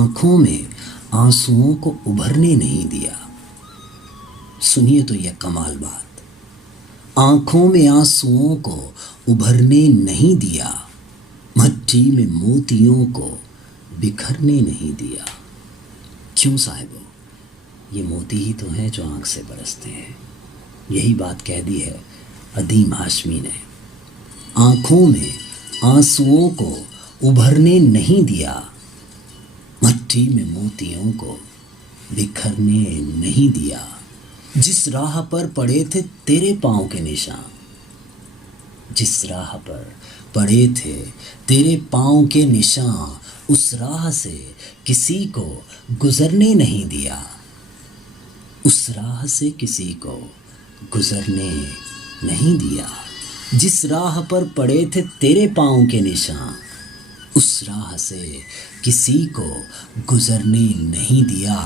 आंखों में आंसुओं को उभरने नहीं दिया। सुनिए तो यह कमाल बात, आंखों में आंसुओं को उभरने नहीं दिया, मट्टी में मोतियों को बिखरने नहीं दिया। क्यों साहिबो, ये मोती ही तो हैं जो आंख से बरसते हैं। यही बात कह दी है अदीम हाशमी ने। आंखों में आंसुओं को उभरने नहीं दिया, मट्टी में मोतियों को बिखरने नहीं दिया। जिस राह पर पड़े थे तेरे पाँव के निशान, जिस राह पर पड़े थे तेरे पाँव के निशान, उस राह से किसी को गुजरने नहीं दिया, उस राह से किसी को गुजरने नहीं दिया। जिस राह पर पड़े थे तेरे पाँव के निशान, उस राह से किसी को गुजरने नहीं दिया।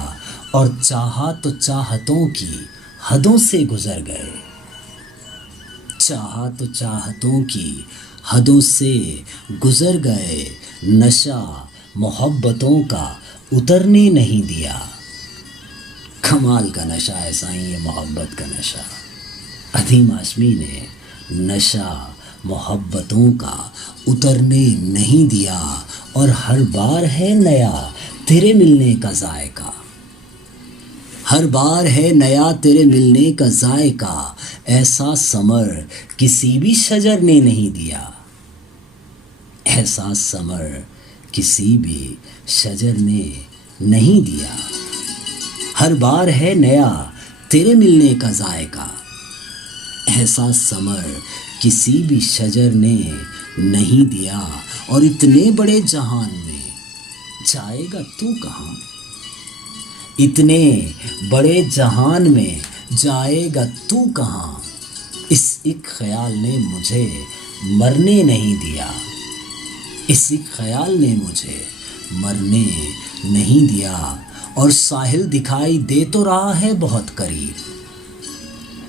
और चाहा तो चाहतों की हदों से गुजर गए, चाहा तो चाहतों की हदों से गुजर गए। नशा मोहब्बतों का उतरने नहीं दिया। कमाल का नशा है साईं ये मोहब्बत का नशा। अदीम हाशमी ने नशा मोहब्बतों का उतरने नहीं दिया। और हर बार है नया तेरे मिलने का जायका, हर बार है नया तेरे मिलने का जायका। ऐसा समर किसी भी शजर ने नहीं दिया, ऐसा समर किसी भी शजर ने नहीं दिया। हर बार है नया तेरे मिलने का जायका, ऐसा समर किसी भी शजर ने नहीं दिया। और इतने बड़े जहान में जाएगा तू कहाँ, इतने बड़े जहान में जाएगा तू कहाँ। इस एक ख्याल ने मुझे मरने नहीं दिया, इस एक ख्याल ने मुझे मरने नहीं दिया। और साहिल दिखाई दे तो रहा है बहुत करीब,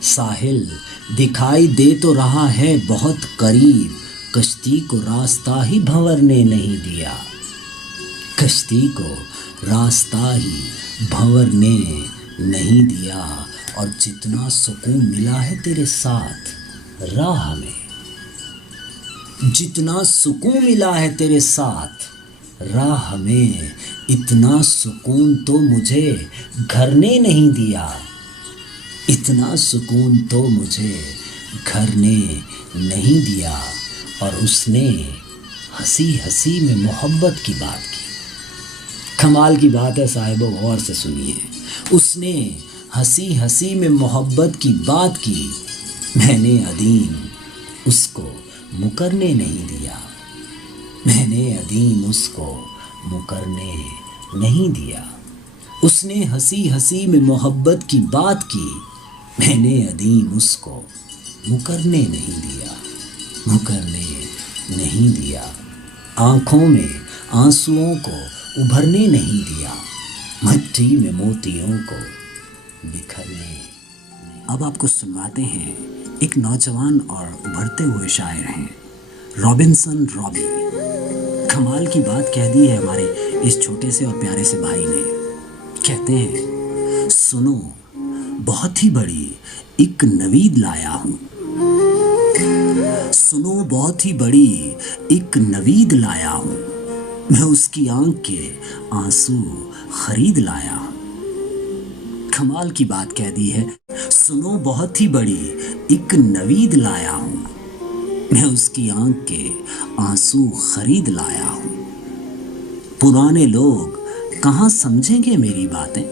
साहिल दिखाई दे तो रहा है बहुत करीब। कश्ती को रास्ता ही भंवरने नहीं दिया, कश्ती को रास्ता ही भंवरने नहीं दिया। और जितना सुकून मिला है तेरे साथ राह में, जितना सुकून मिला है तेरे साथ राह में, इतना सुकून तो मुझे घर ने नहीं दिया, इतना सुकून तो मुझे घर ने नहीं दिया। और उसने हंसी हंसी में मोहब्बत की बात की। कमाल की बात है साहिबो, गौर से सुनिए। उसने हंसी हंसी में मोहब्बत की बात की, मैंने अदीम उसको मुकरने नहीं दिया, मैंने अदीम उसको मुकरने नहीं दिया। उसने हंसी हंसी में मोहब्बत की बात की, मैंने अदीम उसको मुकरने नहीं दिया, मुकरने नहीं दिया। आँखों में आंसुओं को उभरने नहीं दिया, मट्टी में मोतियों को बिखरने। अब आपको सुनवाते हैं एक नौजवान और उभरते हुए शायर हैं, रॉबिन्सन रॉबी। कमाल की बात कह दी है हमारे इस छोटे से और प्यारे से भाई ने। कहते हैं, सुनो बहुत ही बड़ी एक नवीद लाया हूँ, सुनो बहुत ही बड़ी एक नवीद लाया हूँ, मैं उसकी आंख के आंसू खरीद लाया हूँ। कमाल की बात कह दी है, सुनो बहुत ही बड़ी एक नवीद लाया हूँ, मैं उसकी आंख के आंसू खरीद लाया हूँ। पुराने लोग कहाँ समझेंगे मेरी बातें,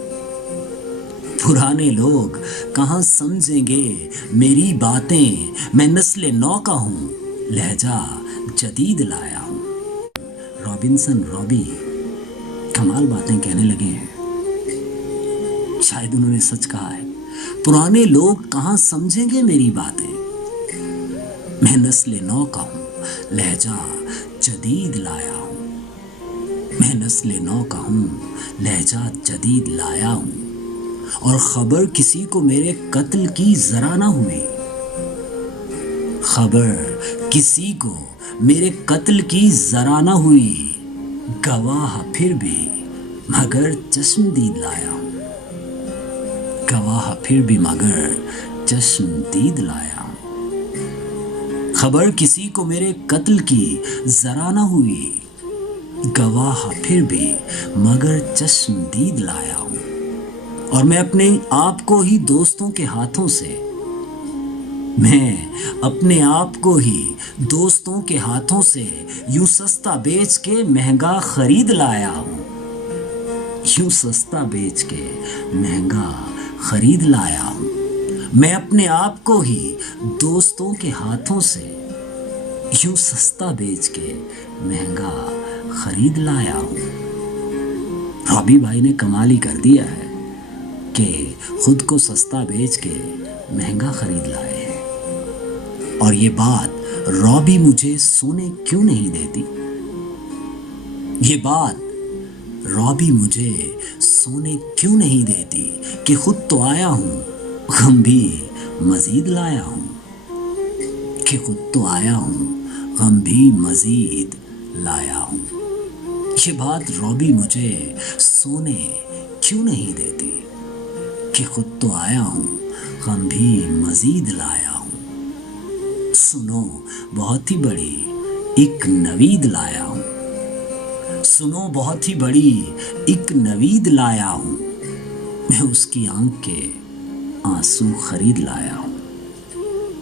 पुराने लोग कहाँ समझेंगे मेरी बातें। मैं नस्ल नौ का हूँ, लहजा जदीद लाया हूँ। रॉबिन्सन रॉबी कमाल बातें कहने लगे हैं, शायद उन्होंने सच कहा है। पुराने लोग कहाँ समझेंगे मेरी बातें, मैं नस्ल नौ का हूँ, लहजा जदीद लाया हूँ, मैं नस्ल नौ का हूँ, लहजा जदीद लाया हूँ। और खबर किसी को मेरे कत्ल की जरा ना हुई, खबर किसी को मेरे कत्ल की जरा ना हुई। गवाह फिर भी مگر چشم دید لایا ہوں، گواہ پھر بھی مگر چشم دید لایا ہوں۔ خبر کسی کو میرے قتل کی ذرا نہ ہوئی، گواہ پھر بھی مگر چشم دید لایا ہوں۔ اور میں اپنے آپ کو ہی دوستوں کے ہاتھوں سے، میں اپنے آپ کو ہی دوستوں کے ہاتھوں سے یوں سستا بیچ کے مہنگا خرید لایا ہوں، یوں سستا بیچ کے مہنگا خرید لایا ہوں۔ میں اپنے آپ کو ہی دوستوں کے ہاتھوں سے یوں سستا بیچ کے مہنگا خرید لایا ہوں۔ رابی بھائی نے کمال ہی کر دیا ہے کہ خود کو سستا بیچ کے مہنگا خرید لائے ہیں۔ اور یہ بات رابی مجھے سونے کیوں نہیں دیتی؟ یہ بات رابی مجھے سونے کیوں نہیں دیتی کہ خود تو آیا ہوں، غم بھی مزید لایا ہوں، کہ خود تو آیا ہوں، غم بھی مزید لایا ہوں۔ یہ بات رابی مجھے سونے کیوں نہیں دیتی کہ خود تو آیا ہوں، غم بھی مزید لایا ہوں۔ سنو بہت ہی بڑی ایک نوید لایا ہوں، سنو بہت ہی بڑی ایک نوید لایا ہوں، میں اس کی آنکھ کے آنسو خرید لایا ہوں،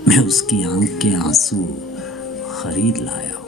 میں اس کی آنکھ کے آنسو خرید لایا ہوں۔